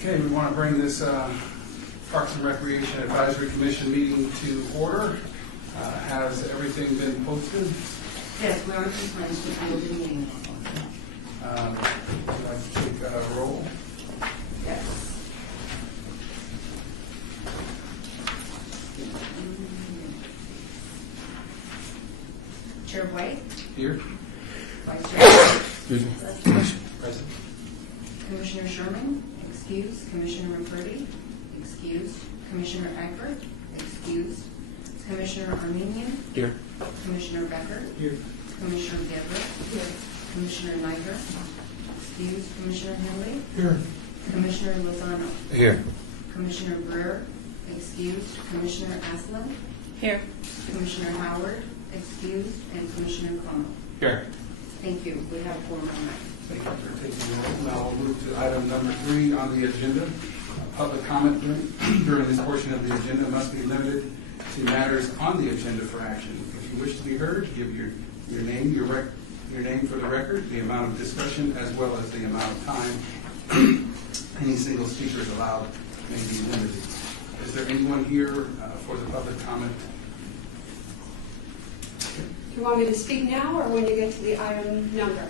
Okay, we want to bring this Parks and Recreation Advisory Commission meeting to order. Has everything been posted? Yes, we are compliant with the open meeting law. Would you like to take a roll? Yes. Chair White, Here. Vice Chair, Excuse me. Present. Commissioner Sherman, excused. Commissioner McCurdy, excused. Commissioner Eckert, excused. Commissioner Armenian, Here. Commissioner Becker, Here. Commissioner Deborah, here. Commissioner Niger, excused. Commissioner Henley, Here. Commissioner Lozano, Here. Commissioner Greer, excused. Commissioner Aslan, Here. Commissioner Howard, excused, and Commissioner Connell. Here. Thank you. We have 4 more minutes. Thank you for taking the roll. Now we'll move to item number 3 on the agenda. Public comment during this portion of the agenda must be limited to matters on the agenda for action. If you wish to be heard, give your name, your name for the record, the amount of discussion, as well as the amount of time any single speaker is allowed may be limited. Is there anyone here for the public comment? Do you want me to speak now or when you get to the item number?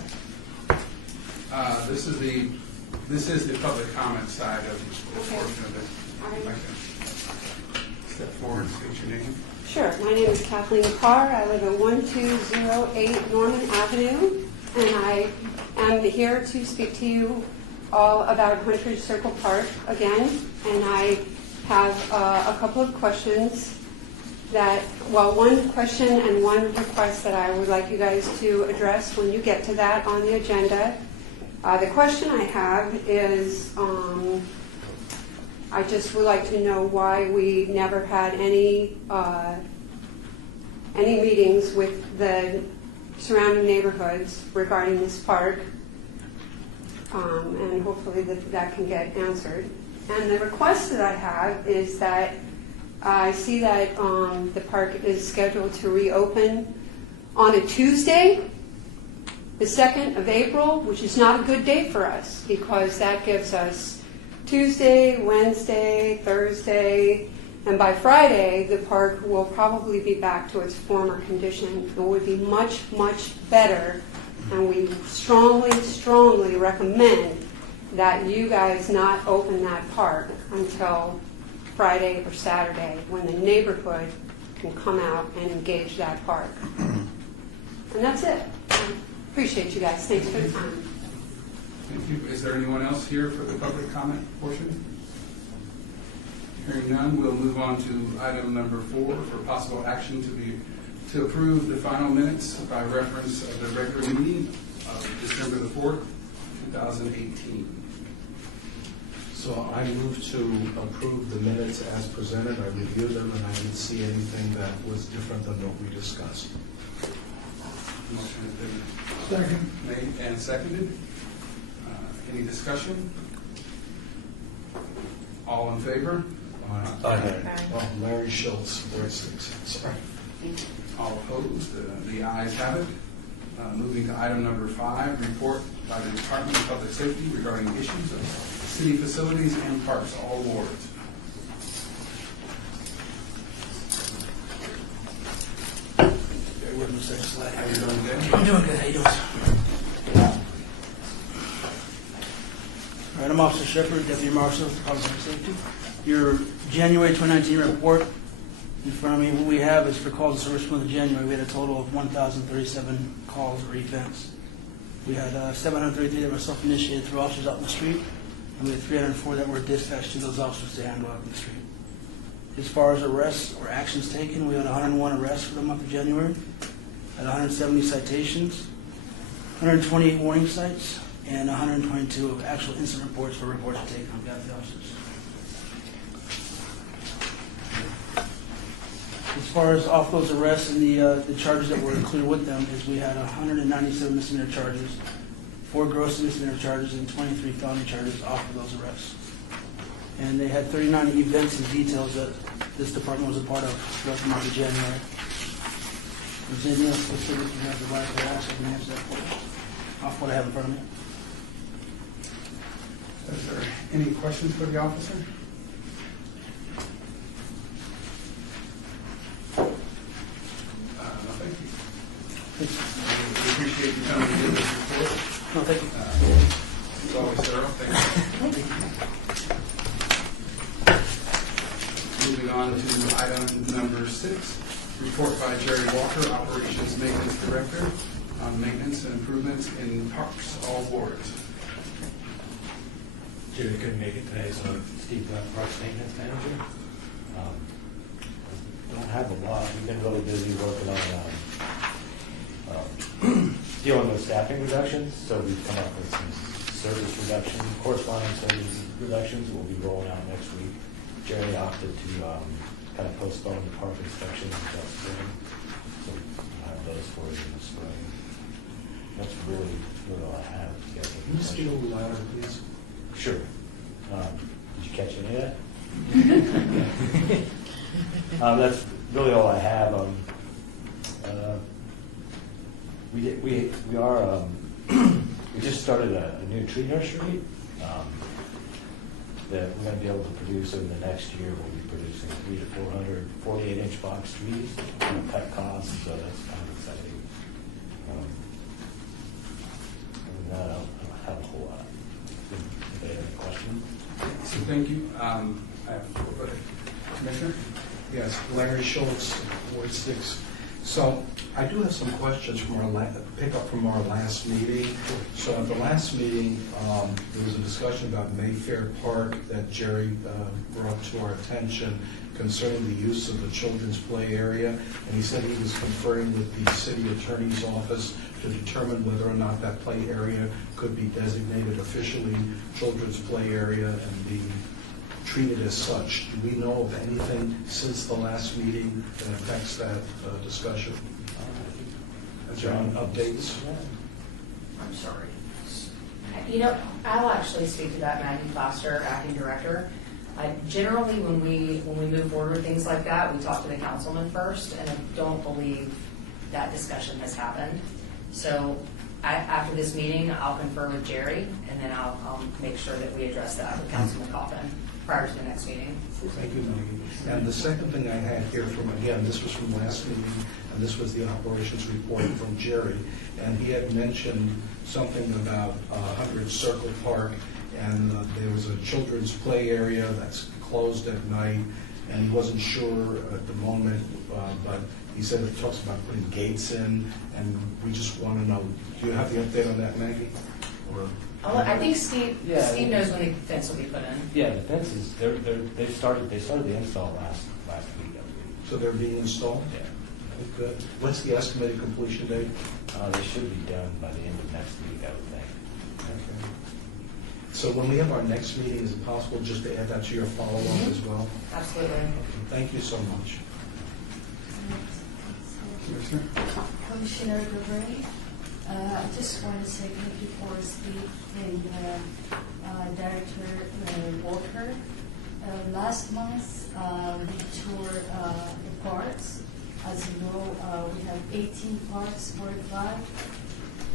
This is the public comment side of this Okay. portion of it. All right. I'd like to step forward and state your name. Sure. My name is Kathleen Carr. I live at 1208 Norman Avenue, and I am here to speak to you all about Huntridge Circle Park again. And I have a couple of questions one question and one request that I would like you guys to address when you get to that on the agenda. The question I have is, I just would like to know why we never had any meetings with the surrounding neighborhoods regarding this park, and hopefully that can get answered. And the request that I have is that I see that the park is scheduled to reopen on a Tuesday, the 2nd of April, which is not a good day for us because that gives us Tuesday, Wednesday, Thursday, and by Friday the park will probably be back to its former condition. It would be much, much better, and we strongly, strongly recommend that you guys not open that park until Friday or Saturday when the neighborhood can come out and engage that park. And that's it. Appreciate you guys. Thanks for the time. Thank you. Is there anyone else here for the public comment portion? Hearing none, we'll move on to item number 4 for possible action to approve the final minutes by reference of the regular meeting of December the 4th, 2018. So I move to approve the minutes as presented. I reviewed them and I didn't see anything that was different than what we discussed. Motion has been made and seconded. Any discussion? All in favor? Oh, Larry Schultz, Ward 6. Sorry. All opposed? The ayes have it. Moving to item number 5, report by the Department of Public Safety regarding issues of city facilities and parks, all wards. Bear with me a second, slide. How are you doing today? I'm doing good. How you doing, sir? All right, I'm Officer Shepard, Deputy Marshal of the Department of Public Safety. Your January 2019 report in front of me, what we have is for calls and service month of January. We had a total of 1,037 calls or events. We had 733 that were self-initiated through officers out in the street, and we had 304 that were dispatched to those officers to handle out in the street. As far as arrests or actions taken, we had 101 arrests for the month of January, had 170 citations, 128 warning sites, and 122 actual incident reports for reports taken on behalf of the officers. As far as off those arrests and the charges that were included with them, is we had 197 misdemeanor charges, 4 gross misdemeanor charges, and 23 felony charges off of those arrests. And they had 39 events and details that this department was a part of throughout the month of January. If there's anything else specific you have to write to ask, I can answer that for you. Off what I have in front of me. Is there Any questions for the officer? No, thank you. We appreciate you coming to give this report. No, thank you. It's always thorough. Thank you. Moving on to item number 6, report by Jerry Walker, Operations Maintenance Director, on maintenance and improvements in parks, all wards. Jerry couldn't make it today, so Steve Glenn, Parks Maintenance Manager. Don't have a lot. We've been really busy working on dealing with staffing reductions. So we've come up with some service reductions, corresponding service reductions that will be rolling out next week. Jerry opted to kind of postpone the park inspections until spring. So we'll have those for you in the spring. That's really all I have. Can you speak a little louder, please? Sure. Did you catch any of that? That's really all I have. We just started a new tree nursery that we're going to be able to produce over the next year. We'll be producing 300 to 400 48-inch box trees. Going to cut costs, so that's kind of exciting. Other than that, I don't have a whole lot. Anybody have any questions? So thank you. I have Commissioner? Yes, Larry Schultz, Ward 6. So I do have some questions from our pick up from our last meeting. So at the last meeting, there was a discussion about Mayfair Park that Jerry brought to our attention concerning the use of the children's play area. And he said he was conferring with the city attorney's office to determine whether or not that play area could be designated officially children's play area and be treated as such. Do we know of anything since the last meeting that affects that discussion? Is there any updates? I'm sorry. I'll actually speak to that, Maggie Foster, acting director. Generally, when we move forward with things like that, we talk to the councilman first, and I don't believe that discussion has happened. So after this meeting, I'll confer with Jerry, and then I'll make sure that we address that with Councilman Coffin prior to the next meeting. Thank you, Maggie. And the second thing I had here again, this was from last meeting, and this was the operations report from Jerry. And he had mentioned something about 100 Circle Park, and there was a children's play area that's closed at night, and he wasn't sure at the moment, but he said it talks about putting gates in, and we just want to know, do you have the update on that, Maggie? Or I think Steve Yeah. knows when the fence will be put in. Yeah, the fences, they started the install last week, I believe. so they're being installed? Yeah. Good. What's the estimated completion date? They should be done by the end of next week, I would think. Okay. So when we have our next meeting, is it possible just to add that to your follow-up as well? Absolutely. Okay, thank you so much. Commissioner? Commissioner Gabray, I just want to say thank you for Steve and Director Walker. Last month, we toured the parks. As you know, we have 18 parks worldwide,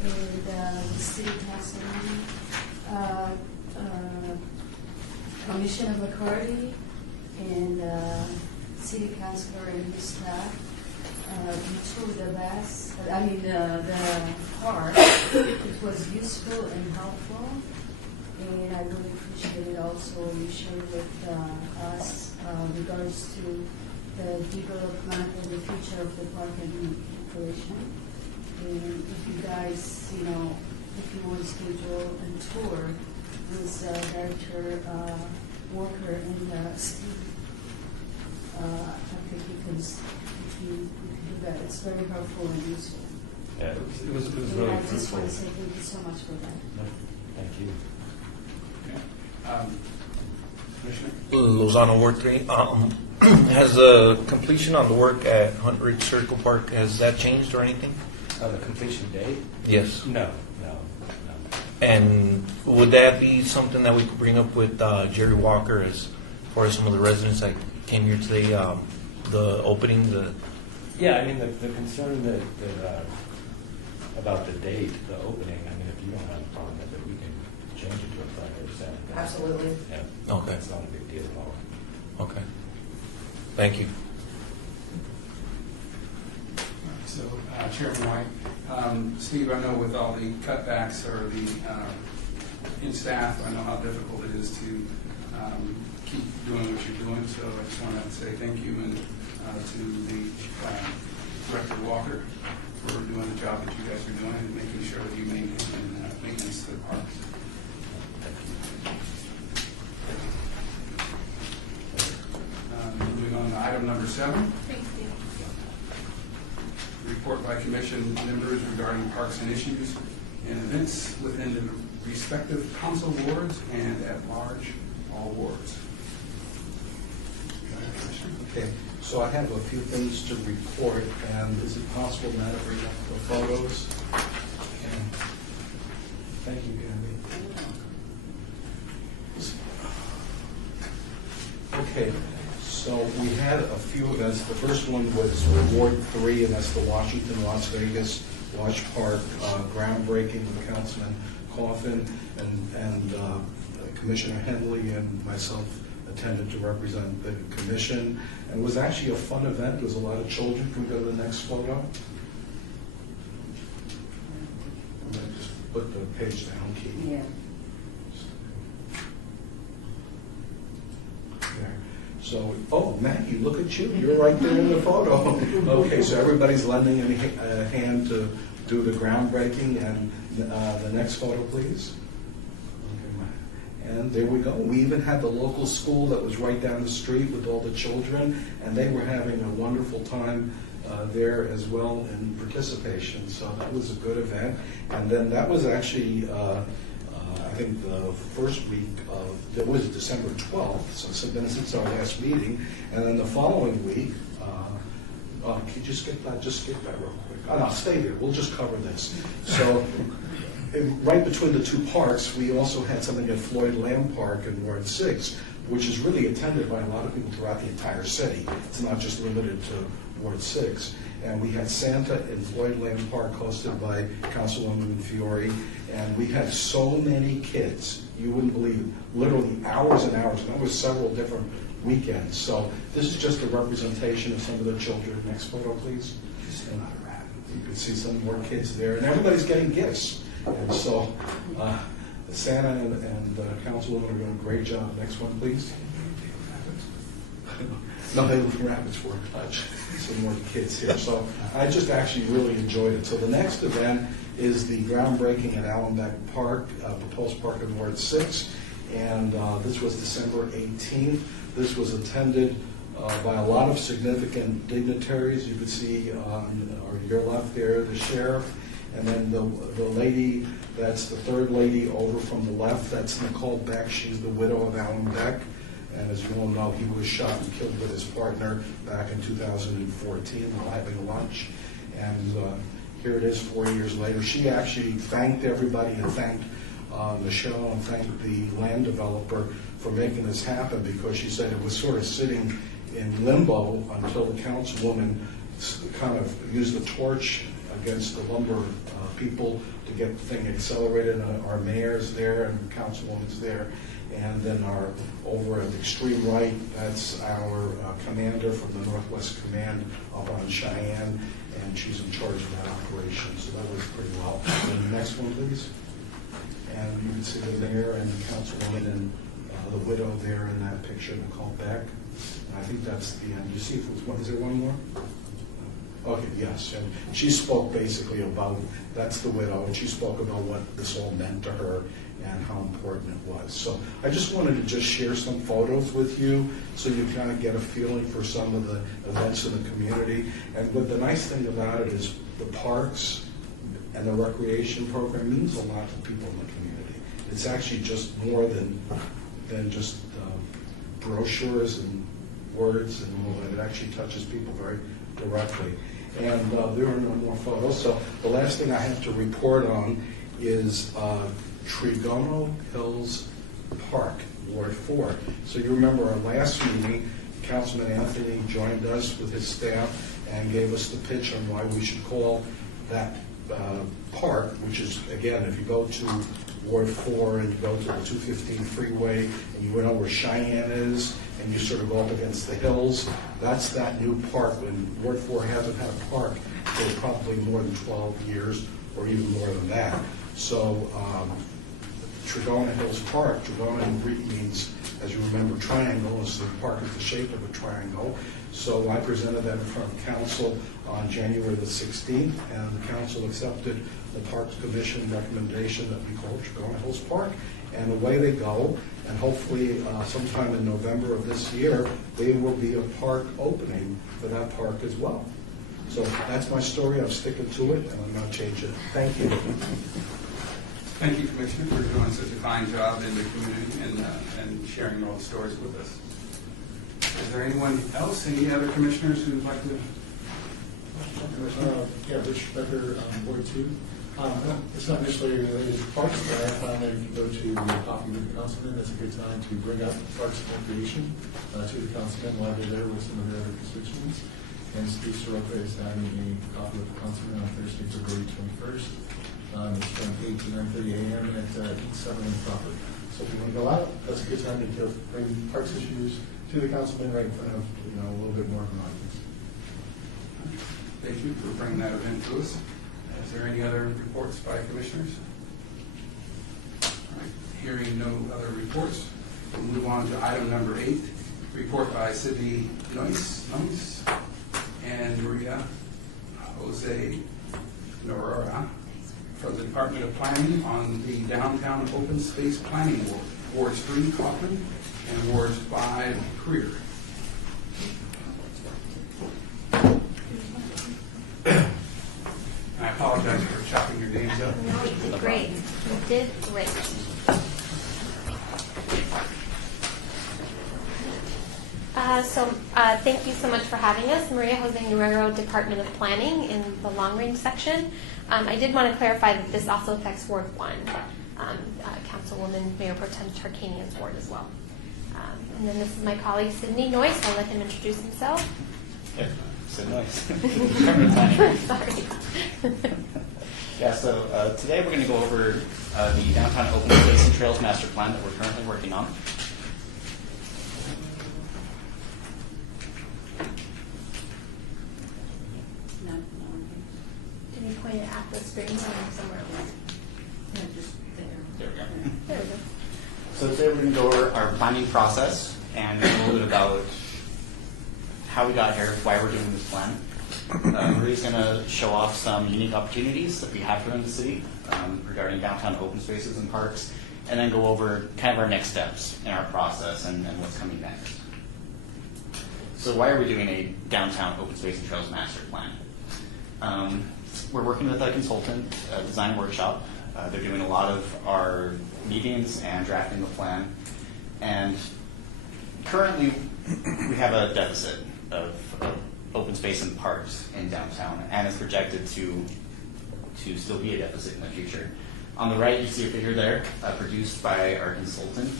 and the city council meeting, Commissioner McCarty and city councilor and his staff. We toured the park. It was useful and helpful, and I really appreciate also you shared with us regards to the development and the future of the park and operation. And if you guys, if you want to schedule a tour with Director Walker and Steve, I think you can do that. It's very helpful and useful. Yeah, it was And really I just fruitful. want to say thank you so much for that. Thank you. Commissioner? Lozano Ward 3. Has the completion on the work at Hunt Ridge Circle Park, has that changed or anything? The completion date? Yes. No. And would that be something that we could bring up with Jerry Walker as far as some of the residents that came here today, the opening, Yeah, I mean, the concern that about the date, the opening, I mean, if you don't have a problem with it, we can change it to a Friday or Saturday. Absolutely. Yeah. Okay. It's not a big deal at all. Okay. Thank you. So, Chairman White, Steve, I know with all the cutbacks or the in staff, I know how difficult it is to keep doing what you're doing. So I just want to say thank you and to the Director Walker for doing the job that you guys are doing and making sure that you maintain maintenance the parks. Moving on to item number 7. Report by commission members regarding parks and issues and events within the respective council wards and at large, all wards. Okay, so I have a few things to report, and is it possible now to bring up the photos? And thank you, Gabby. Okay, so we had a few events. The first one was Ward 3, and that's the Washington Las Vegas Watch Park groundbreaking with Councilman Coffin and Commissioner Henley and myself attended to represent the commission. And it was actually a fun event. There was a lot of children. Can we go to the next photo? I'm going to just put the page down, Keith. Yeah. There. So, oh, Maggie, look at you. You're right there in the photo. Okay, so everybody's lending a hand to do the groundbreaking. And the next photo, please. And there we go. We even had the local school that was right down the street with all the children, and they were having a wonderful time there as well in participation. So that was a good event. And then that was actually, I think, the first week of, it was December 12th, so it's been since our last meeting. And then the following week, can you just skip that real quick? Oh, no, stay there. We'll just cover this. So. Right between the two parks, we also had something at Floyd Lamb Park in Ward 6, which is really attended by a lot of people throughout the entire city. It's not just limited to Ward 6. And we had Santa in Floyd Lamb Park hosted by Councilwoman Fiore. And we had so many kids, you wouldn't believe it, literally hours and hours. And that was several different weekends. So this is just a representation of some of the children. Next photo, please. And you can see some more kids there. And everybody's getting gifts. And so Santa and Councilwoman are doing a great job. Next one, please. No, they look rabbits for a touch. Some more kids here. So I just actually really enjoyed it. So the next event is the groundbreaking at Allenbeck Park, proposed park in Ward 6. And this was December 18th. This was attended by a lot of significant dignitaries. You could see on your left there, the sheriff. And then the lady, that's the third lady over from the left, that's Nicole Beck. She's the widow of Alan Beck. And as you all know, he was shot and killed with his partner back in 2014 while having lunch. And here it is 4 years later. She actually thanked everybody and thanked Michelle and thanked the land developer for making this happen, because she said it was sort of sitting in limbo until the councilwoman kind of used the torch against the lumber people to get the thing accelerated. Our mayor's there and councilwoman's there. And then our over at the extreme right, that's our commander from the Northwest Command up on Cheyenne, and she's in charge of that operation. So that was pretty well. And the next one, please. And you can see the mayor and the councilwoman and the widow there in that picture, Nicole Beck. And I think that's the end. You see, is there one more? Okay, yes, and she spoke basically about, that's the widow, and she spoke about what this all meant to her and how important it was. So I just wanted to just share some photos with you so you kind of get a feeling for some of the events in the community. And what the nice thing about it is the parks and the recreation program means a lot to people in the community. It's actually just more than just brochures and words and all that. It actually touches people very directly. And there are no more photos. So the last thing I have to report on is Trigono Hills Park, Ward 4. So you remember our last meeting, Councilman Anthony joined us with his staff and gave us the pitch on why we should call that park, which is, again, if you go to Ward 4 and you go to the 215 freeway and you know where Cheyenne is and you sort of go up against the hills, that's that new park. And Ward 4 hasn't had a park for probably more than 12 years or even more than that. So Trigona Hills Park, Trigona in Greek means, as you remember, triangle, and so the park is the shape of a triangle. So I presented that in front of council on January the 16th, and the council accepted the Parks Commission recommendation that we call Trigona Hills Park, and away they go. And hopefully sometime in November of this year, there will be a park opening for that park as well. So that's my story. I'm sticking to it, and I'm not changing it. Thank you. Thank you, Commissioner, for doing such a fine job in the community and sharing all the stories with us. Is there anyone else, any other commissioners who would like to? Yeah, Rich Becker, Ward 2. It's not necessarily related to parks, but I found that if you go to coffee with the councilman, that's a good time to bring up parks and recreation to the councilman while they're there with some of their other constituents. And Steve Soroka is having a coffee with the councilman on Thursday, February 21st. It's from 8 to 9:30 a.m. at East 7 in Crawford. So if you want to go out, that's a good time to bring parks issues to the councilman right in front of, a little bit more of an audience. Thank you for bringing that event to us. Is there any other reports by commissioners? All right. Hearing no other reports, we'll move on to item number 8, report by Sydney Noyce and Maria Jose Norora from the Department of Planning on the Downtown Open Space Planning Board, Wards 3, Kaufman, and Wards 5, Creer. I apologize for chopping your names up. No, you did great. You did great. Thank you so much for having us. Maria Jose Norero, Department of Planning in the long range section. I did want to clarify that this also affects Ward 1, Councilwoman Mayor Pro Tem Tarkanian's ward as well. And then this is my colleague Sydney Noyce. I'll let him introduce himself. Yeah, so nice. Sorry. Yeah, so today we're going to go over the Downtown Open Space and Trails Master Plan that we're currently working on. Can you point it at the screen or somewhere else? Yeah, just there. There we go. There we go. So today we're going to go over our planning process and a little bit about how we got here, why we're doing this plan. Marie's going to show off some unique opportunities that we have here in the city regarding downtown open spaces and parks, and then go over kind of our next steps in our process and what's coming next. So why are we doing a downtown open space and trails master plan? We're working with a consultant, a design workshop. They're doing a lot of our meetings and drafting the plan. And currently, we have a deficit of open space and parks in downtown, and it's projected to still be a deficit in the future. On the right, you see a figure there produced by our consultant,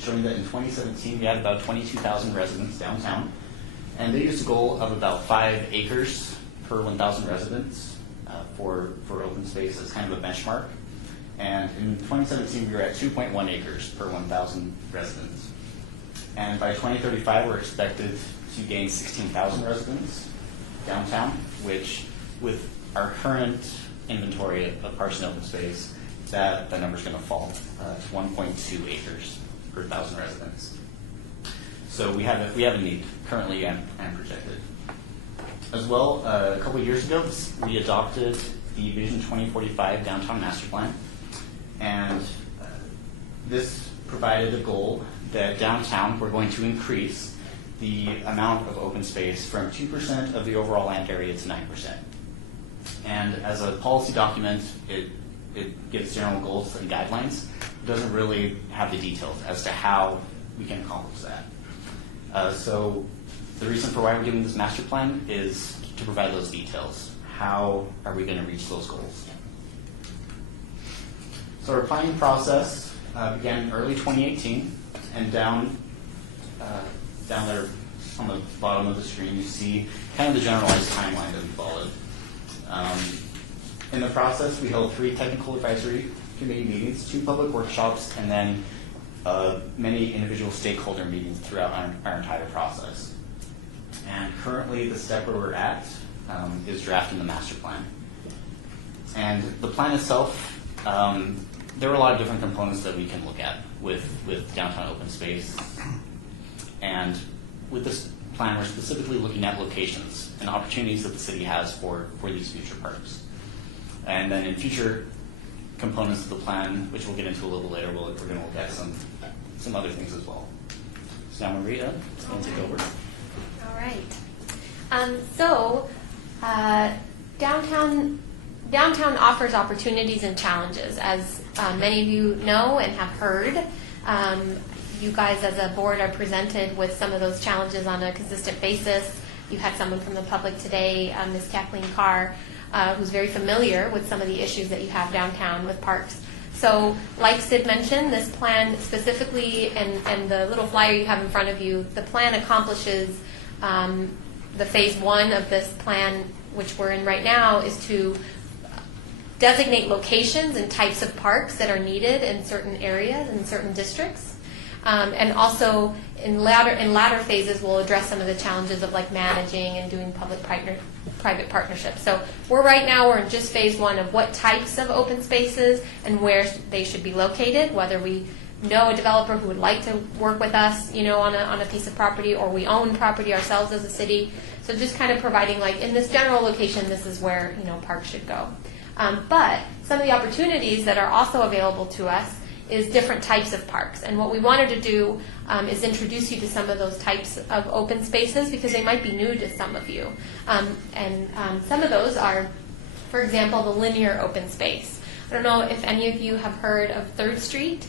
showing that in 2017 we had about 22,000 residents downtown, and they used a goal of about 5 acres per 1,000 residents for open space as kind of a benchmark. And in 2017 we were at 2.1 acres per 1,000 residents. And by 2035 we're expected to gain 16,000 residents downtown, which with our current inventory of parks and open space, that number's going to fall to 1.2 acres per 1,000 residents. So we have a need currently and projected. As well, a couple of years ago, we adopted the Vision 2045 Downtown Master Plan, and this provided a goal that downtown we're going to increase the amount of open space from 2% of the overall land area to 9%. And as a policy document, it gives general goals and guidelines. It doesn't really have the details as to how we can accomplish that. So the reason for why we're doing this master plan is to provide those details. How are we going to reach those goals? So our planning process began in early 2018, and down there on the bottom of the screen, you see kind of the generalized timeline that we followed. In the process, we held 3 technical advisory committee meetings, 2 public workshops, and then many individual stakeholder meetings throughout our entire process. And currently, the step where we're at is drafting the master plan. And the plan itself, there are a lot of different components that we can look at with downtown open space. And with this plan, we're specifically looking at locations and opportunities that the city has for these future parks. And then in future components of the plan, which we'll get into a little later, we're going to look at some other things as well. So now Maria is going to take over. All right. Downtown offers opportunities and challenges, as many of you know and have heard. You guys as a board are presented with some of those challenges on a consistent basis. You had someone from the public today, Ms. Kathleen Carr, who's very familiar with some of the issues that you have downtown with parks. So like Sid mentioned, this plan specifically, and the little flyer you have in front of you, the plan accomplishes the phase 1 of this plan, which we're in right now, is to designate locations and types of parks that are needed in certain areas, in certain districts. And also in latter phases, we'll address some of the challenges of like managing and doing public-private partnerships. So we're in just phase 1 of what types of open spaces and where they should be located, whether we know a developer who would like to work with us, on a piece of property, or we own property ourselves as a city. So just kind of providing like in this general location, this is where parks should go. But some of the opportunities that are also available to us is different types of parks. And what we wanted to do is introduce you to some of those types of open spaces because they might be new to some of you. And some of those are, for example, the linear open space. I don't know if any of you have heard of 3rd Street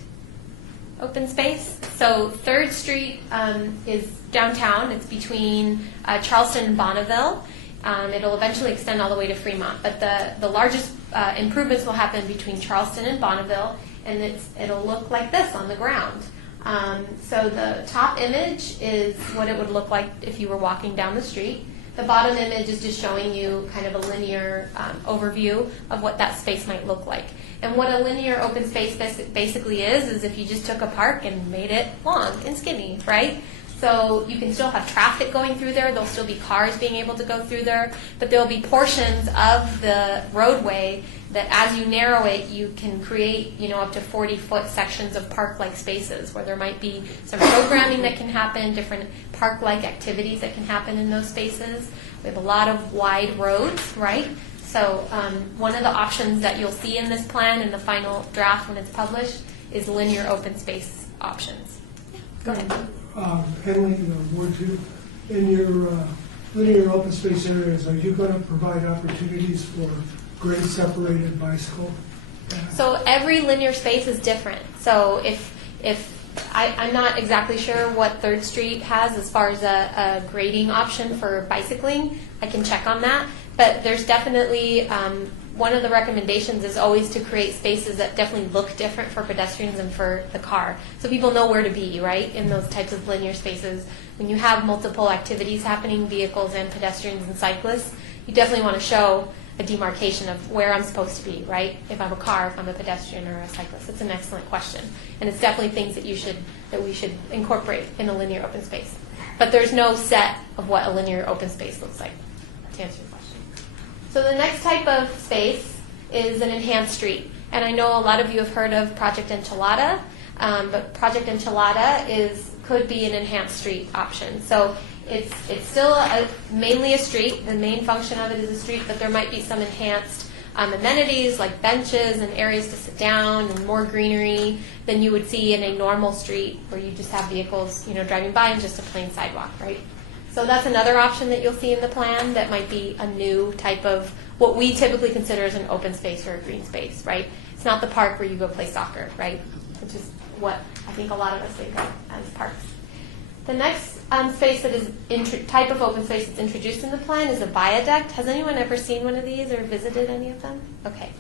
open space. So 3rd Street is downtown. It's between Charleston and Bonneville. It'll eventually extend all the way to Fremont. But the largest improvements will happen between Charleston and Bonneville, and it'll look like this on the ground. So the top image is what it would look like if you were walking down the street. The bottom image is just showing you kind of a linear overview of what that space might look like. And what a linear open space basically is if you just took a park and made it long and skinny, right? So you can still have traffic going through there. There'll still be cars being able to go through there. But there'll be portions of the roadway that as you narrow it, you can create, up to 40-foot sections of park-like spaces where there might be some programming that can happen, different park-like activities that can happen in those spaces. We have a lot of wide roads, right? So one of the options that you'll see in this plan in the final draft when it's published is linear open space options. Go ahead. Henley, Ward 2, in your linear open space areas, are you going to provide opportunities for grade separated bicycle paths? So every linear space is different. So if I'm not exactly sure what 3rd Street has as far as a grading option for bicycling, I can check on that. But there's definitely one of the recommendations is always to create spaces that definitely look different for pedestrians and for the car. So people know where to be, right, in those types of linear spaces. When you have multiple activities happening, vehicles and pedestrians and cyclists, you definitely want to show a demarcation of where I'm supposed to be, right? If I'm a car, if I'm a pedestrian or a cyclist. It's an excellent question. And it's definitely things that we should incorporate in a linear open space. But there's no set of what a linear open space looks like, to answer your question. So the next type of space is an enhanced street. And I know a lot of you have heard of Project Enchilada, but Project Enchilada could be an enhanced street option. So it's still mainly a street. The main function of it is a street, but there might be some enhanced amenities like benches and areas to sit down and more greenery than you would see in a normal street where you just have vehicles, driving by and just a plain sidewalk, right? So that's another option that you'll see in the plan that might be a new type of what we typically consider as an open space or a green space, right? It's not the park where you go play soccer, right? Which is what I think a lot of us think of as parks. The next space that is type of open space that's introduced in the plan is a viaduct. Has anyone ever seen one of these or visited any of them? Okay,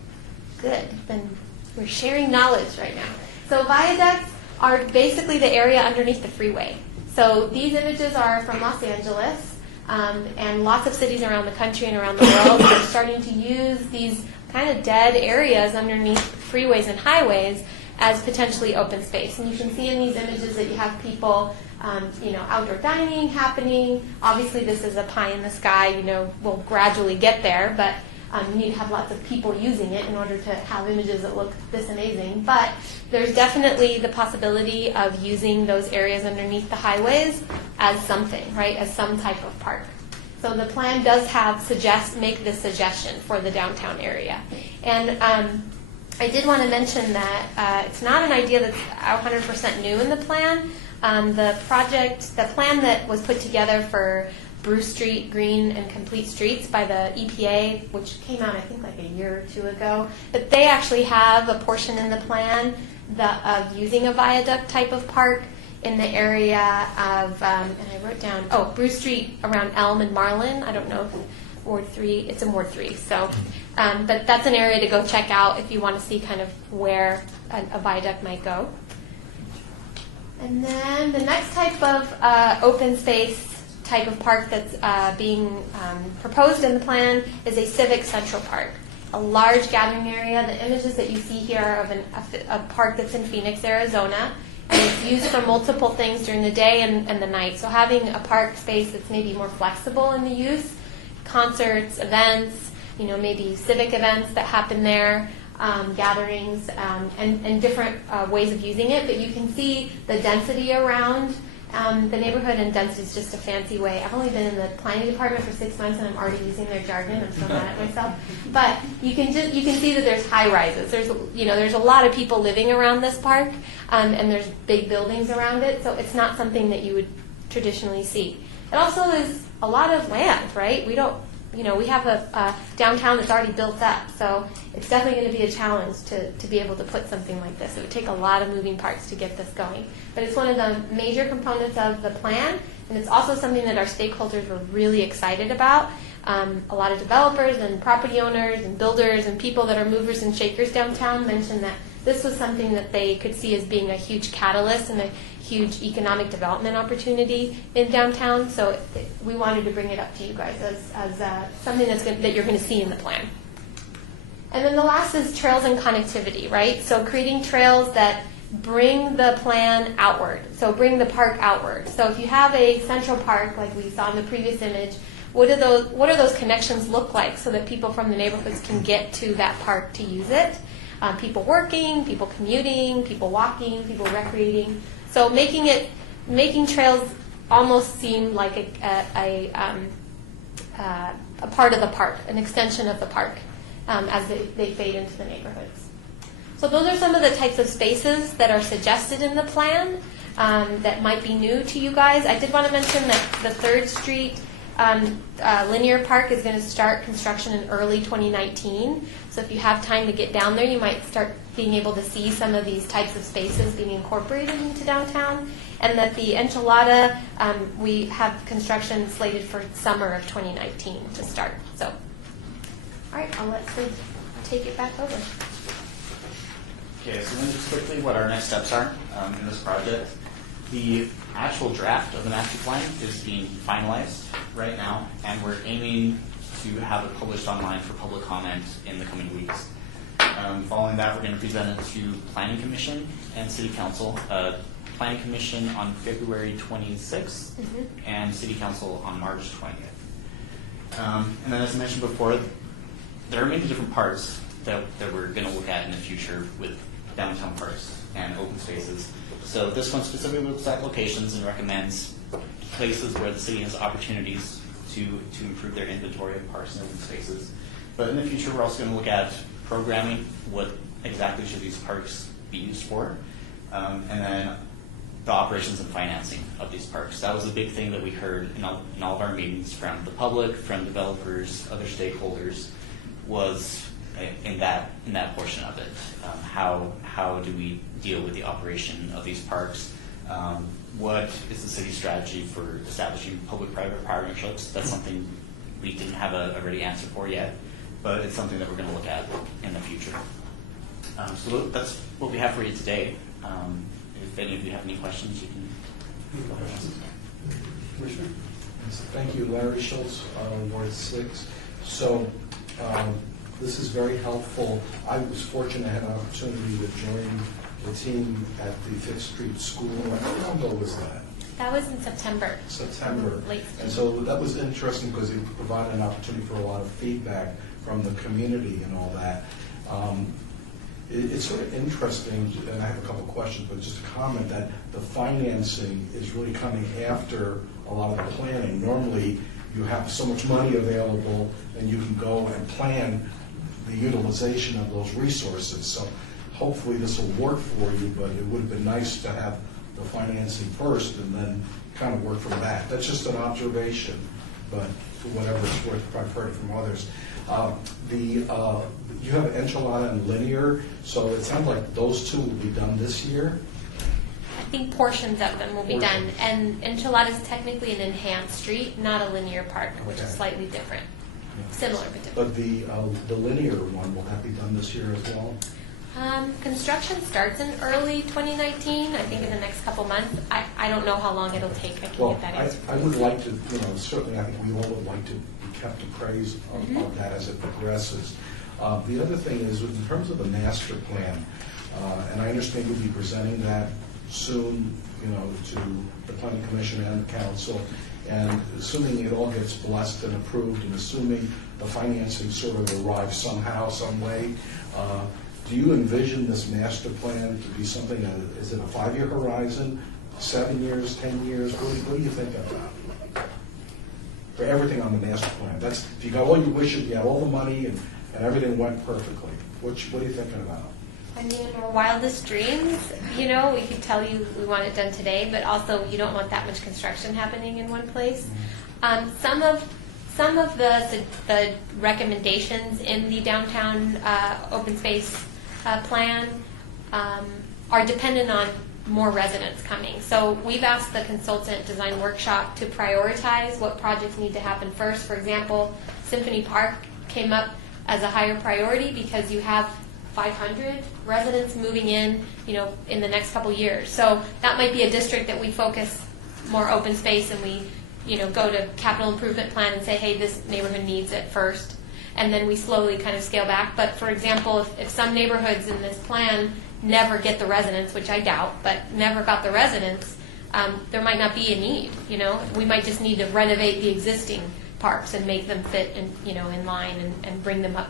good. Then we're sharing knowledge right now. So viaducts are basically the area underneath the freeway. So these images are from Los Angeles, and lots of cities around the country and around the world are starting to use these kind of dead areas underneath freeways and highways as potentially open space. And you can see in these images that you have people, outdoor dining happening. Obviously, this is a pie in the sky. We'll gradually get there, but you need to have lots of people using it in order to have images that look this amazing. But there's definitely the possibility of using those areas underneath the highways as something, right, as some type of park. So the plan does make this suggestion for the downtown area. And I did want to mention that it's not an idea that's 100% new in the plan. The plan that was put together for Bruce Street, Green, and Complete Streets by the EPA, which came out, I think, like a year or two ago, but they actually have a portion in the plan of using a viaduct type of park in the area of, and I wrote down, Bruce Street around Elm and Marlin. I don't know if Ward 3, it's in Ward 3. So, but that's an area to go check out if you want to see kind of where a viaduct might go. And then the next type of open space type of park that's being proposed in the plan is a civic central park, a large gathering area. The images that you see here are of a park that's in Phoenix, Arizona, and it's used for multiple things during the day and the night. So having a park space that's maybe more flexible in the use, concerts, events, maybe civic events that happen there, gatherings, and different ways of using it. But you can see the density around the neighborhood, and density is just a fancy way. I've only been in the planning department for 6 months, and I'm already using their jargon. I'm so mad at myself. But you can see that there's high rises. There's a lot of people living around this park, and there's big buildings around it. So it's not something that you would traditionally see. It also is a lot of land, right? We have a downtown that's already built up, so it's definitely going to be a challenge to be able to put something like this. It would take a lot of moving parts to get this going. But it's one of the major components of the plan, and it's also something that our stakeholders were really excited about. A lot of developers and property owners and builders and people that are movers and shakers downtown mentioned that this was something that they could see as being a huge catalyst and a huge economic development opportunity in downtown. So we wanted to bring it up to you guys as something that you're going to see in the plan. And then the last is trails and connectivity, right? So creating trails that bring the plan outward, so bring the park outward. So if you have a central park like we saw in the previous image, what do those connections look like so that people from the neighborhoods can get to that park to use it? People working, people commuting, people walking, people recreating. So making trails almost seem like a part of the park, an extension of the park as they fade into the neighborhoods. So those are some of the types of spaces that are suggested in the plan that might be new to you guys. I did want to mention that the 3rd Street linear park is going to start construction in early 2019. So if you have time to get down there, you might start being able to see some of these types of spaces being incorporated into downtown. And that the Enchilada, we have construction slated for summer of 2019 to start. So, all right, I'll let Sid take it back over. Okay, so then just quickly what our next steps are in this project. The actual draft of the master plan is being finalized right now, and we're aiming to have it published online for public comment in the coming weeks. Following that, we're going to present it to Planning Commission and City Council. Planning Commission on February 26th and City Council on March 20th. And then as I mentioned before, there are many different parts that we're going to look at in the future with downtown parks and open spaces. So this one specifically looks at locations and recommends places where the city has opportunities to improve their inventory of parks and open spaces. But in the future, we're also going to look at programming. What exactly should these parks be used for? And then the operations and financing of these parks. That was a big thing that we heard in all of our meetings from the public, from developers, other stakeholders, was in that portion of it. How do we deal with the operation of these parks? What is the city's strategy for establishing public-private partnerships? That's something we didn't have a ready answer for yet, but it's something that we're going to look at in the future. So that's what we have for you today. If any of you have any questions, you can go ahead. Commissioner? Thank you, Larry Schultz, Ward 6. So This is very helpful. I was fortunate, I had an opportunity to join the team at the Fifth Street School. How long ago was that? That was in September. September. Late. And so that was interesting because it provided an opportunity for a lot of feedback from the community and all that. It's sort of interesting, and I have a couple of questions, but just a comment that the financing is really coming after a lot of the planning. Normally, you have so much money available and you can go and plan the utilization of those resources. So hopefully this will work for you, but it would have been nice to have the financing first and then kind of work from that. That's just an observation, but for whatever it's worth, I've heard it from others. You have Enchilada and Linear, so it sounds like those two will be done this year. I think portions of them will be done. Portions. And Enchilada is technically an enhanced street, not a linear park, which is Okay. slightly different. Similar, but different. But the Linear one, will that be done this year as well? Construction starts in early 2019, I think in the next couple months. I don't know how long it'll take. I can Well, get that I answer. would like to, certainly I think we all would like to be kept appraised of that as it progresses. The other thing is, in terms of the master plan, and I understand you'll be presenting that soon, to the planning commission and the council, and assuming it all gets blessed and approved, and assuming the financing sort of arrives somehow, some way, do you envision this master plan to be something that, is it a 5-year horizon, 7 years, 10 years? What do you think about for everything on the master plan? That's, if you got all your wishes, you had all the money, and everything went perfectly. What are you thinking about? I mean, in our wildest dreams, we could tell you we want it done today, but also you don't want that much construction happening in one place. Some of the recommendations in the downtown open space plan are dependent on more residents coming. So we've asked the consultant design workshop to prioritize what projects need to happen first. For example, Symphony Park came up as a higher priority because you have 500 residents moving in the next couple years. So that might be a district that we focus more open space and we, go to capital improvement plan and say, hey, this neighborhood needs it first. And then we slowly kind of scale back. But for example, if some neighborhoods in this plan never get the residents, which I doubt, but never got the residents, there might not be a need, We might just need to renovate the existing parks and make them fit in line and bring them up.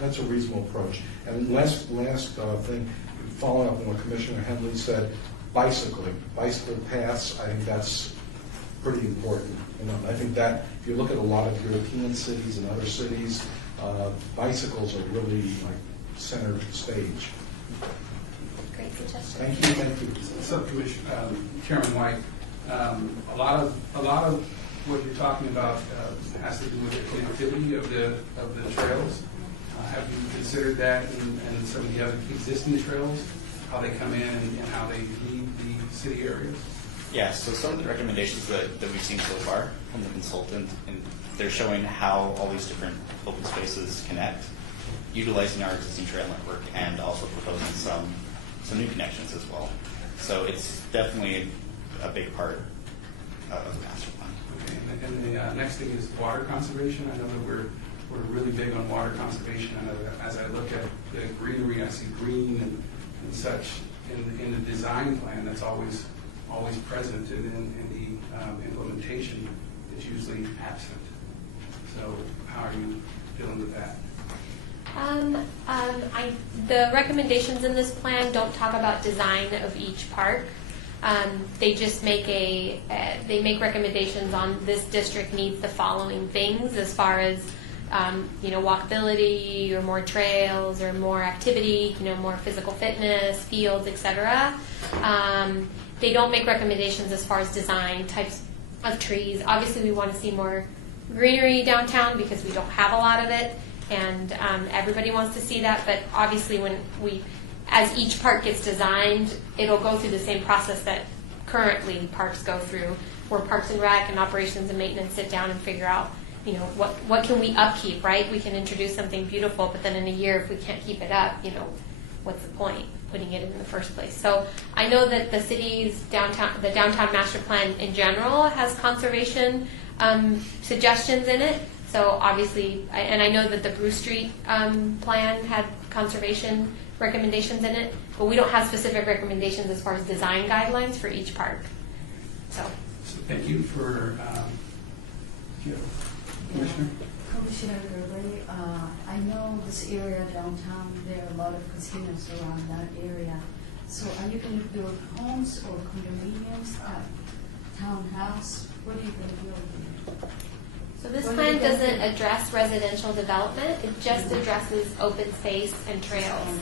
That's a reasonable approach. And last thing, following up on what Commissioner Henley said, bicycle paths, I think that's pretty important. I think that if you look at a lot of European cities and other cities, bicycles are really like center stage. Great suggestion. Thank you. Subcommissioner, Chairman White, a lot of what you're talking about has to do with the connectivity of the trails. Have you considered that and some of the other existing trails, how they come in and how they leave the city areas? Yeah, so some of the recommendations that we've seen so far from the consultant, and they're showing how all these different open spaces connect, utilizing our existing trail network, and also proposing some new connections as well. So it's definitely a big part of the master plan. Okay, and the next thing is water conservation. I know that we're really big on water conservation. I know that as I look at the greenery, I see green and such in the design plan. That's always present, and in the implementation, it's usually absent. So how are you dealing with that? The recommendations in this plan don't talk about design of each park. They just make they make recommendations on this district needs the following things as far as walkability or more trails or more activity, more physical fitness, fields, etc. They don't make recommendations as far as design, types of trees. Obviously, we want to see more greenery downtown because we don't have a lot of it, and everybody wants to see that. But obviously, as each park gets designed, it'll go through the same process that currently parks go through, where Parks and Rec and Operations and Maintenance sit down and figure out, what can we upkeep, right? We can introduce something beautiful, but then in a year, if we can't keep it up, what's the point putting it in the first place? So I know that the city's downtown master plan in general has conservation suggestions in it. So obviously, and I know that the Bruce Street plan had conservation recommendations in it, but we don't have specific recommendations as far as design guidelines for each park. So, Thank you for, Commissioner? Commissioner Gervais, I know this area downtown, there are a lot of casinos around that area. So are you going to build homes or condominiums, townhouse? What are you going to build? so this What are plan you gonna doesn't do? address residential development. It just addresses open space and trails.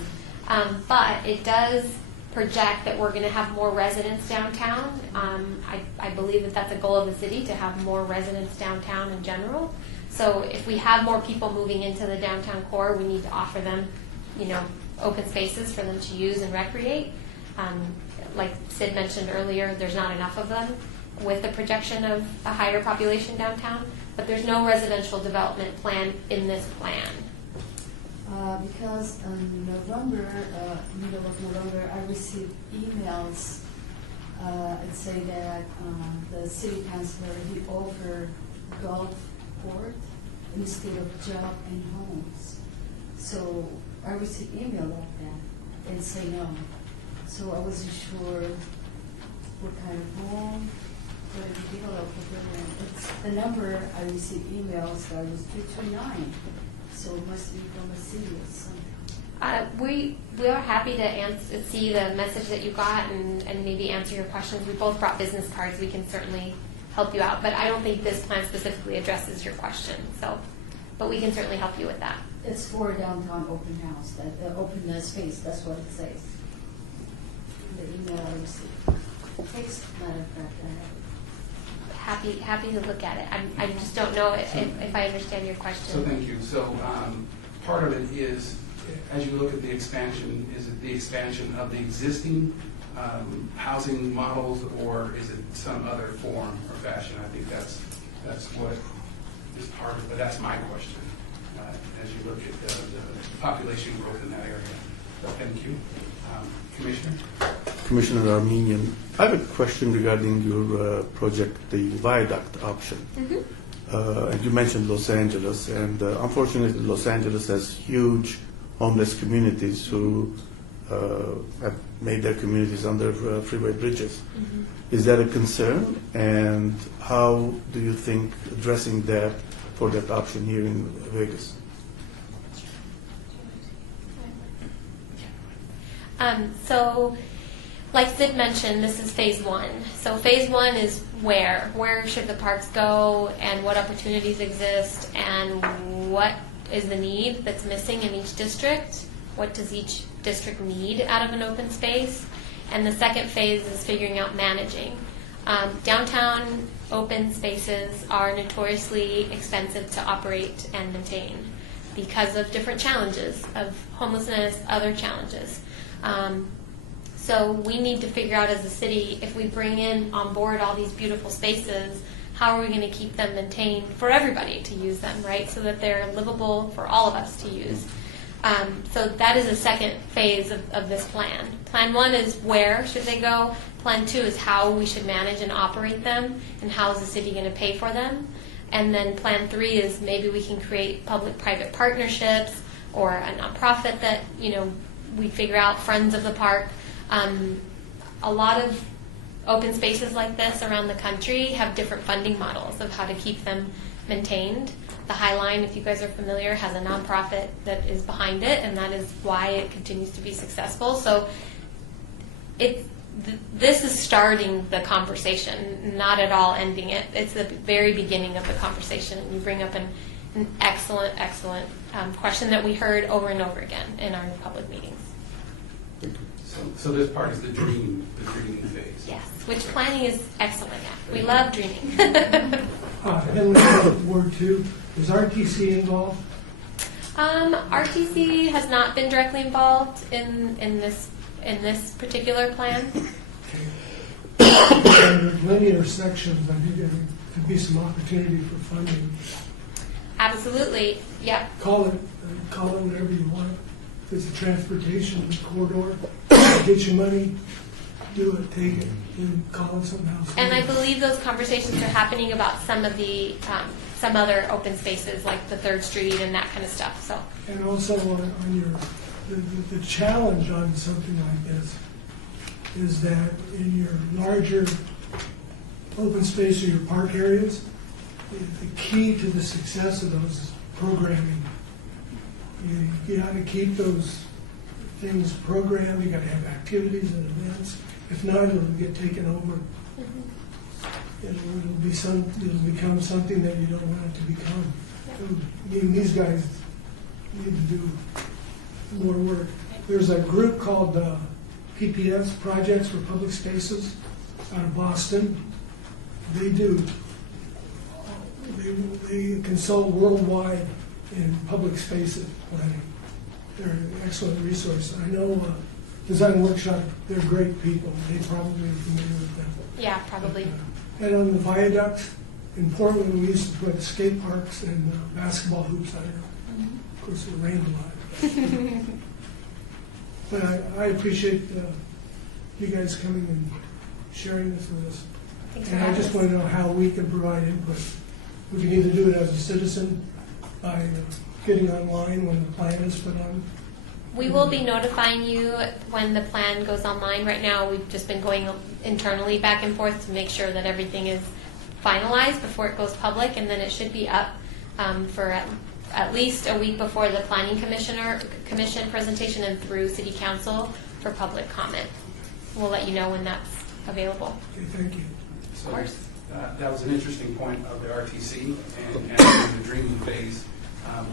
But it does project that we're going to have more residents downtown. I believe that that's a goal of the city, to have more residents downtown in general. So if we have more people moving into the downtown core, we need to offer them, open spaces for them to use and recreate. Like Sid mentioned earlier, there's not enough of them with the projection of a higher population downtown, but there's no residential development plan in this plan. Because in November, middle of November, I received emails that say that the city councilor, he offered golf court instead of job and homes. So I received email like that and say no. So I wasn't sure what kind of home, what the developer. It's the number I received emails that was 229. So it must be from a city or something. We are happy to see the message that you got and maybe answer your questions. We both brought business cards. We can certainly help you out, but I don't think this plan specifically addresses your question. So, but we can certainly help you with that. It's for downtown open house, that open space. That's what it says. The email I received. Text matter of fact, I have. Happy to look at it. I just don't know if I understand your question. So thank you. So part of it is, as you look at the expansion, is it the expansion of the existing housing models, or is it some other form or fashion? I think that's what is part of it, but that's my question as you look at the population growth in that area. So thank you. Commissioner? Commissioner Armenian, I have a question regarding your project, the viaduct option. And you mentioned Los Angeles, and unfortunately Los Angeles has huge homeless communities who have made their communities under freeway bridges. Is that a concern? And how do you think addressing that for that option here in Vegas? So, like Sid mentioned, this is phase one. So phase one is where should the parks go, and what opportunities exist, and what is the need that's missing in each district. What does each district need out of an open space? And the second phase is figuring out managing. Downtown open spaces are notoriously expensive to operate and maintain because of different challenges of homelessness, other challenges. So we need to figure out as a city, if we bring in on board all these beautiful spaces, how are we going to keep them maintained for everybody to use them, right? So that they're livable for all of us to use. So that is the second phase of this plan. Plan one is where should they go. Plan two is how we should manage and operate them, and how is the city going to pay for them. And then plan three is maybe we can create public-private partnerships or a nonprofit that, we figure out, Friends of the Park. A lot of open spaces like this around the country have different funding models of how to keep them maintained. The High Line, if you guys are familiar, has a nonprofit that is behind it, and that is why it continues to be successful. So this is starting the conversation, not at all ending it. It's the very beginning of the conversation. You bring up an excellent question that we heard over and over again in our public meetings. So this part is the dreaming phase. Yes, which planning is excellent at. We love dreaming. And Ward 2, is RTC involved? RTC has not been directly involved in this particular plan. Under linear sections, I think there could be some opportunity for funding. Absolutely, yeah. Call it whatever you want. If it's a transportation corridor, get your money, do it, take it, and call it something else. And I believe those conversations are happening about some of some other open spaces like the 3rd Street and that kind of stuff. So And also on your, the challenge on something like this is that in your larger open space or your park areas, the key to the success of those is programming. You got to keep those things programmed, you got to have activities and events. If not, it'll get taken over. It'll become something that you don't want it to become. I mean, these guys need to do more work. There's a group called PPS, Projects for Public Spaces, out of Boston. They consult worldwide in public spaces planning. They're an excellent resource. I know Design Workshop, they're great people. They probably are familiar with them. yeah, probably. And on the viaduct in Portland, we used to put skate parks and basketball hoops out there. Of course, it rained a lot. But I appreciate you guys coming and sharing this with us. Thanks for And I having just us. want to know how we can provide input. We can either do it as a citizen by getting online when the plan is put on. We will be notifying you when the plan goes online. Right now, we've just been going internally back and forth to make sure that everything is finalized before it goes public, and then it should be up for at least a week before the Planning Commission presentation and through City Council for public comment. We'll let you know when that's available. Okay, thank you. So, Of course. that was an interesting point of the RTC, and in the dreaming phase,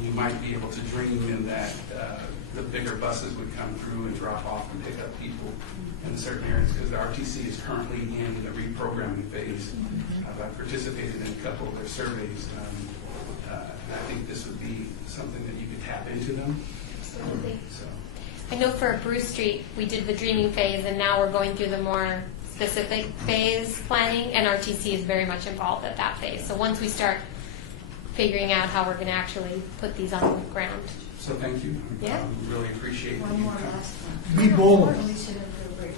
you might be able to dream in that the bigger buses would come through and drop off and pick up people in certain areas, because the RTC is currently in the reprogramming phase. I've participated in a couple of their surveys. I think this would be something that you could tap into them. Absolutely. So, I know for Bruce Street, we did the dreaming phase, and now we're going through the more specific phase planning, and RTC is very much involved at that phase. So once we start figuring out how we're going to actually put these on the ground. so thank you. Yeah. Really appreciate that One you more come. last one. Be bold. Commissioner Gilbert.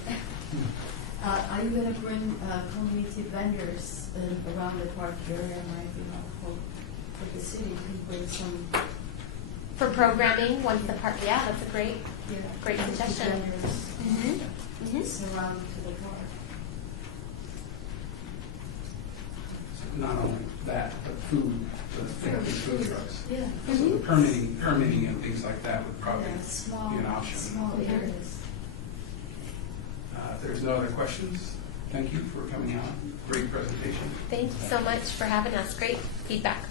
Are you going to bring community vendors around the park area, might be helpful for the city to bring some For programming, once the park, yeah, that's a great community suggestion. vendors surround to the park? Not only that, but food, food trucks. Yeah. So the permitting and things like that would probably Yeah, small, be an option. small areas. If there's no other questions, thank you for coming out. Great presentation. Thank you so much for having us. Great feedback.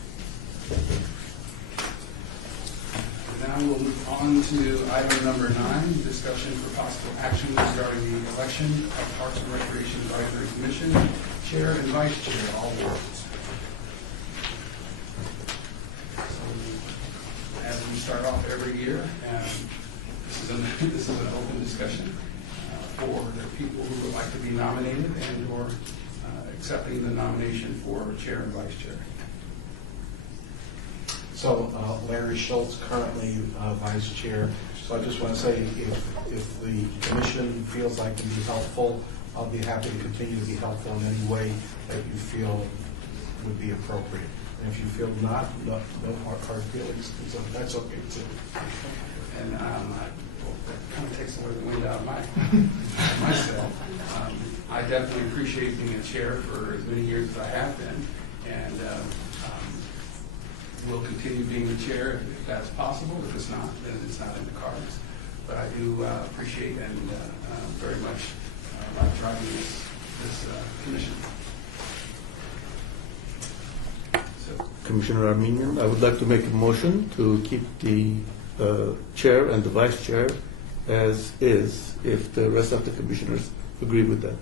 Now we'll move on to item number 9, discussion for possible action regarding the election of Parks and Recreation Advisory Commission, Chair and Vice Chair, all wards. So, as we start off every year, this is an open discussion for the people who would like to be nominated and or accepting the nomination for Chair and Vice Chair. So Larry Schultz, currently Vice Chair. So I just want to say, if the commission feels I can be helpful, I'll be happy to continue to be helpful in any way that you feel would be appropriate. And if you feel not, no hard feelings, so that's okay too. And that kind of takes away the wind out of myself. I definitely appreciate being a chair for as many years as I have been, and will continue being the chair if that's possible. If it's not, then it's not in the cards. But I do appreciate and very much like driving this commission. So, Commissioner Armenian, I would like to make a motion to keep the chair and the vice chair as is, if the rest of the commissioners agree with that.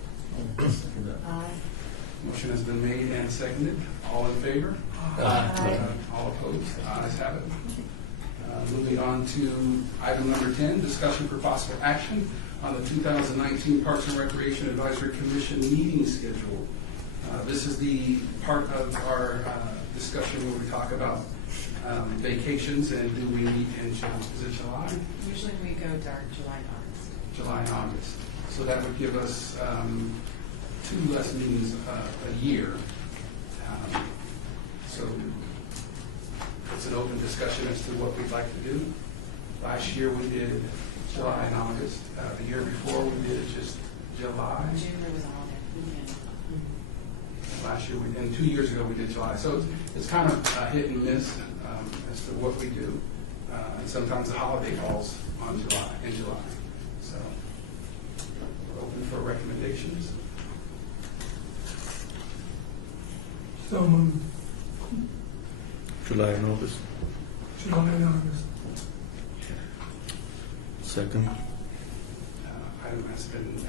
motion has been made and seconded. All in favor? All opposed? Ayes have it. Moving on to item number 10, discussion for possible action on the 2019 Parks and Recreation Advisory Commission meeting schedule. This is the part of our discussion where we talk about vacations and do we meet in, is it July? Usually we go dark July and August. July and August. So that would give us 2 less meetings a year. So it's an open discussion as to what we'd like to do. Last year we did July and August. The year before we did just July. June there was a holiday weekend. Last year, and 2 years ago, we did July. So it's kind of hit and miss as to what we do. And sometimes the holiday falls on in July. So we're open for recommendations. So moved. July and August. July and August. Second. Item has been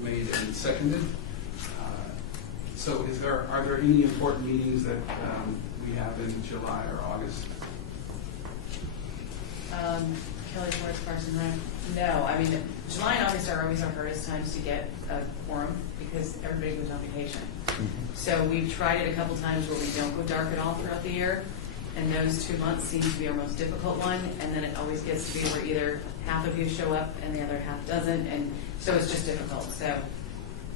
made and seconded. So are there any important meetings that we have in July or August? Kelly Torres, Parks and Rec. No, I mean, July and August are always our hardest times to get a quorum because everybody goes on vacation. So we've tried it a couple times where we don't go dark at all throughout the year, and those 2 months seem to be our most difficult one, and then it always gets to be where either half of you show up and the other half doesn't, and so it's just difficult. So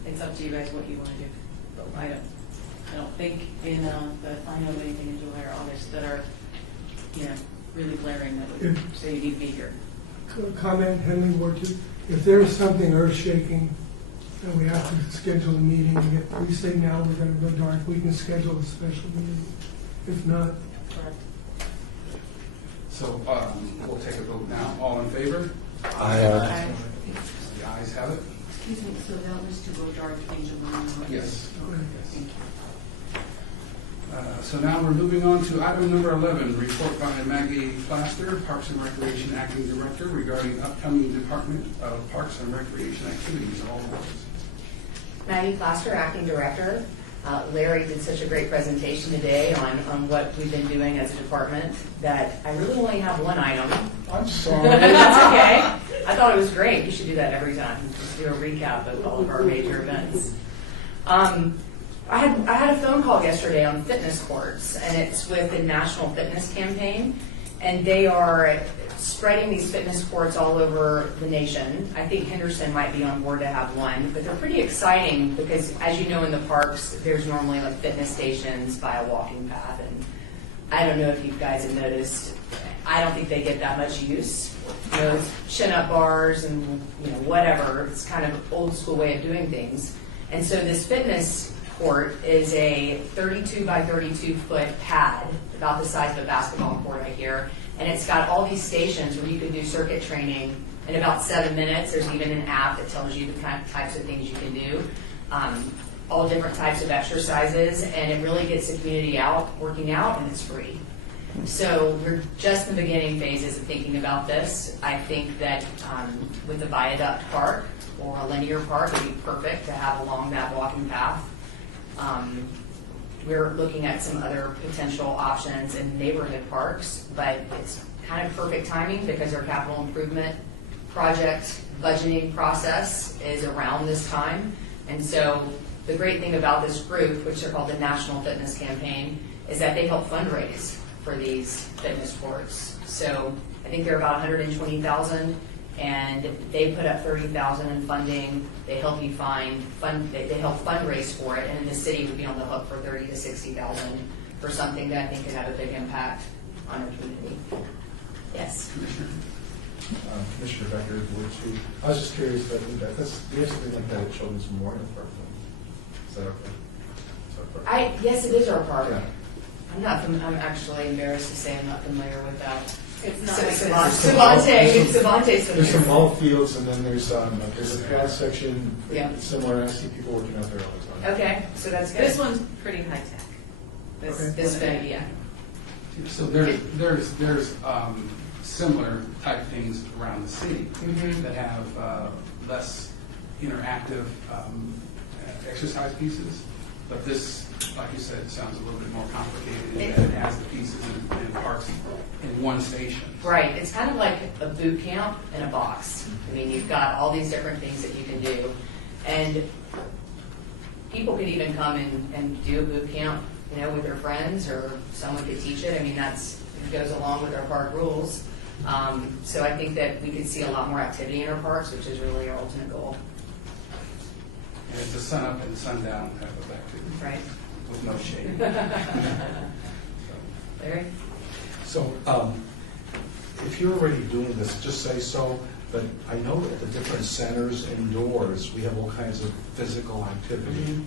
it's up to you guys what you want to do. But I don't think that I know of anything in July or August that are, really glaring that would say you need to be here. Comment, Henley Ward 2. If there is something earth-shaking and we have to schedule a meeting, we say now we're going to go dark, we can schedule a special meeting. If not, Correct. So we'll take a vote now. All in favor? Aye. The ayes have it. Excuse me, so that was to go dark in July and August? Yes. Okay, thank you. So now we're moving on to item number 11, report by Maggie Plaster, Parks and Recreation Acting Director, regarding upcoming Department of Parks and Recreation activities. All boards. Maggie Plaster, Acting Director. Larry did such a great presentation today on what we've been doing as a department that I really only have one item. I'm sorry. That's okay. I thought it was great. You should do that every time. Just do a recap of all of our major events. I had a phone call yesterday on fitness courts, and it's with the National Fitness Campaign, and they are spreading these fitness courts all over the nation. I think Henderson might be on board to have one, but they're pretty exciting because, as you know, in the parks, there's normally like fitness stations by a walking path, and I don't know if you guys have noticed, I don't think they get that much use. Chin-up bars and whatever. It's kind of an old school way of doing things. And so this fitness court is a 32 by 32 foot pad, about the size of a basketball court right here. And it's got all these stations where you can do circuit training in about 7 minutes. There's even an app that tells you the kind of types of things you can do. All different types of exercises, and it really gets the community out, working out, and it's free. So we're just in the beginning phases of thinking about this. I think that with the viaduct park or a linear park, it'd be perfect to have along that walking path. We're looking at some other potential options in neighborhood parks, but it's kind of perfect timing because our capital improvement project budgeting process is around this time. And so the great thing about this group, which are called the National Fitness Campaign, is that they help fundraise for these fitness courts. So I think they're about $120,000, and they put up $30,000 in funding. They help you they help fundraise for it, and then the city would be on the hook for $30,000 to $60,000 for something that I think could have a big impact on our community. Yes. Commissioner Becker, Ward 2. I was just curious, but we have something like that at Children's Memorial Park. Is that okay? Yes, it is our park. Yeah. I'm actually embarrassed to say I'm not familiar with that. It's not So like Savante's There's some familiar. ball fields, and then there's a pad section Yeah. similar. I see people working out there all the time. Okay, so that's good. This one's pretty high tech. This big, yeah. So there's similar type things around the city that have less interactive exercise pieces, but this, like you said, sounds a little bit more complicated in that it has the pieces and parks in one station. Right, it's kind of like a boot camp in a box. I mean, you've got all these different things that you can do, and people could even come and do a boot camp, with their friends, or someone could teach it. I mean, it goes along with our park rules. So I think that we could see a lot more activity in our parks, which is really our ultimate goal. And it's a sun up and sun down type of activity. Right. With no shade. Larry? So, if you're already doing this, just say so, but I know at the different centers indoors, we have all kinds of physical activity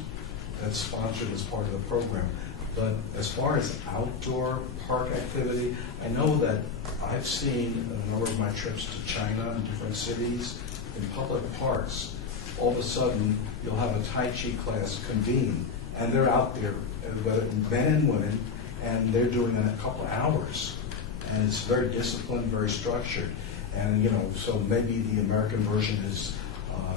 that's sponsored as part of the program. But as far as outdoor park activity, I know that I've seen a number of my trips to China and different cities in public parks. All of a sudden, you'll have a Tai Chi class convene, and they're out there, whether men and women, and they're doing it in a couple hours. And it's very disciplined, very structured. And, you know, so maybe the American version is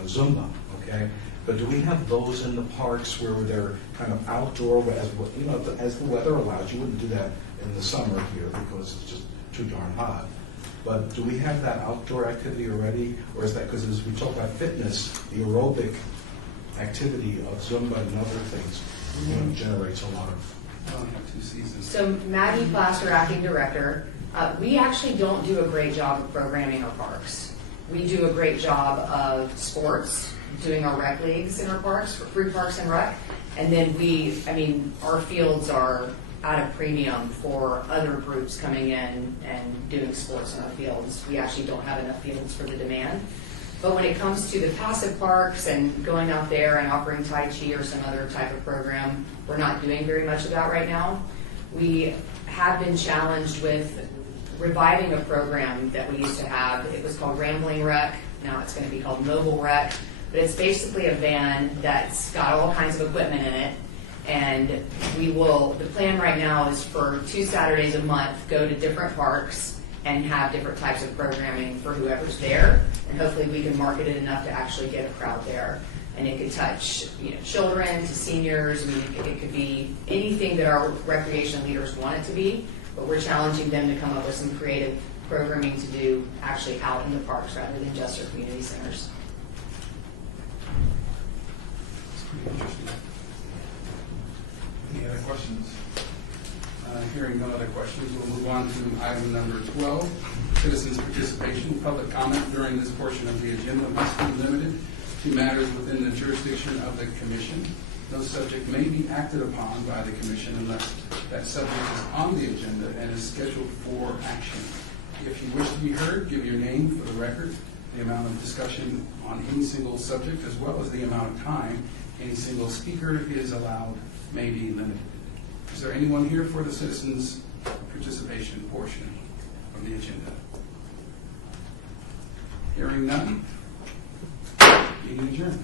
Zumba, okay? But do we have those in the parks where they're kind of outdoor, as you know, as the weather allows? You wouldn't do that in the summer here because it's just too darn hot. But do we have that outdoor activity already, or is that because as we talk about fitness, the aerobic activity of Zumba and other things, you know, generates a lot of. I only have 2 seasons. So Maggie Plaster, acting director, we actually don't do a great job of programming our parks. We do a great job of sports, doing our rec leagues in our parks, for free parks and rec. And then our fields are at a premium for other groups coming in and doing sports in our fields. We actually don't have enough fields for the demand. But when it comes to the passive parks and going out there and offering Tai Chi or some other type of program, we're not doing very much of that right now. We have been challenged with reviving a program that we used to have. It was called Rambling Rec. Now it's going to be called Mobile Rec. But it's basically a van that's got all kinds of equipment in it. And the plan right now is for 2 Saturdays a month, go to different parks and have different types of programming for whoever's there. And hopefully we can market it enough to actually get a crowd there. And it could touch, children to seniors. I mean, it could be anything that our recreation leaders want it to be. But we're challenging them to come up with some creative programming to do actually out in the parks rather than just our community centers. It's pretty interesting. Any other questions? Hearing no other questions, we'll move on to item number 12, citizens' participation. Public comment during this portion of the agenda must be limited to matters within the jurisdiction of the commission. No subject may be acted upon by the commission unless that subject is on the agenda and is scheduled for action. If you wish to be heard, give your name for the record. The amount of discussion on any single subject, as well as the amount of time any single speaker is allowed, may be limited. Is there anyone here for the citizens' participation portion of the agenda? Hearing none, meeting adjourned.